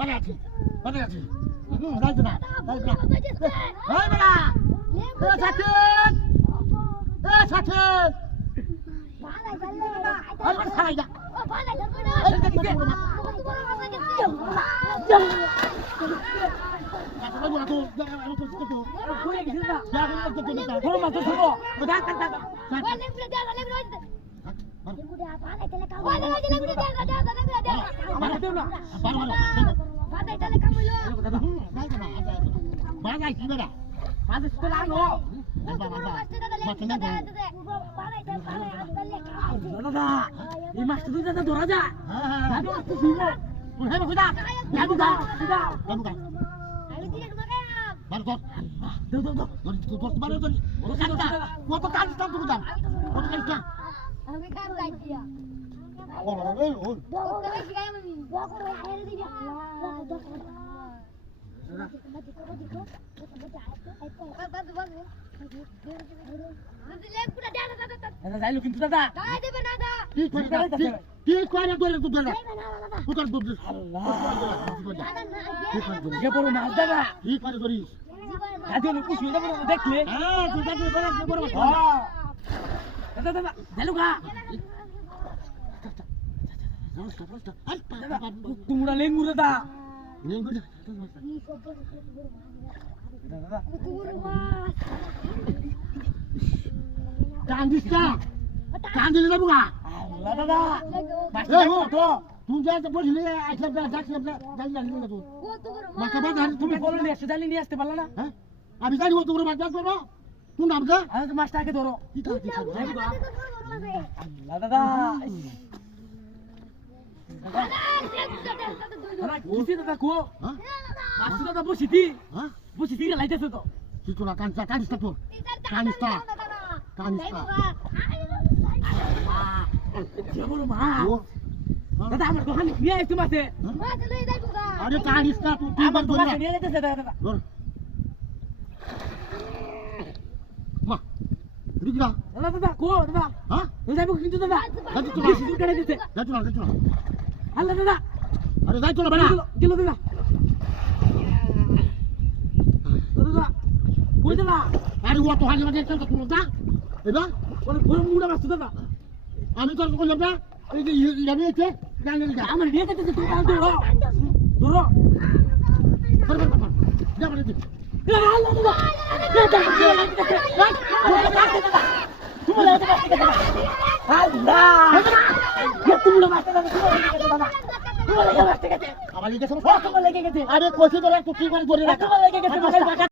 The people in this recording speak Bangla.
বাড়ি আছি যাইতো না এই বেড়া সাথে ছাড়াই যা এই মাছটা তুই দাদা ধরা যা যাইলো কিন্তু দাদা কি করে তোর দুধ দাদা তোর দুধ যে বড় মাছ দাদা কি করে করিস দাদা খুশি হয়ে যাবো দেখলে হ্যাঁ তুই দাদা বড় মাছ দাদা দাদা যাইলো গা তোমরা লেঙ্গু দাদা কান্দিস না কান্দিস না বুকা দাদা তুই যা বসলি আসলাম না যাচ্ছিলাম না জানি জানি না তুই মাকে বাদ তুমি বলো নিয়ে আসতে জানি নিয়ে আসতে পারলা না হ্যাঁ আমি জানি ও তোর মাছ করবো তুই নাম দে আমি তো মাছটাকে ধরো কি কাজ দাদা কিসে দাদা কো মাছটা দাদা বসিতি হ্যাঁ বসিতি লাইতেছে তো কিছু না কানিস না তোর কানিস না যে বড় মাছ দাদা আমার দোকানে নিয়ে আসতে মাছে আরে কানিস না তুই আমার দোকানে নিয়ে যেতেছে দাদা মা রিগরা দাদা দাদা কো দাদা হ্যাঁ তুই যাবো কিন্তু দাদা যাচ্ছি তো বেশি দূর কাটে দিতে যাচ্ছি না আল্লাহ দাদা আরে যাইতো না বেড়া গেল দাদা দাদা কই দাদা আরে ও তো হানি মাঝে একটা তুলো দা এবা ওরে বড় মুড়া মাছ দাদা আমি তোর কোন যাবে এই যে ইরা নিয়েছে জানি না আমার নিয়ে যেতেছে তুই কাল ধরো ধরো যা বলে দি আল্লাহ দাদা আরে কোশি তোরা তুই কি করে ধরে রাখ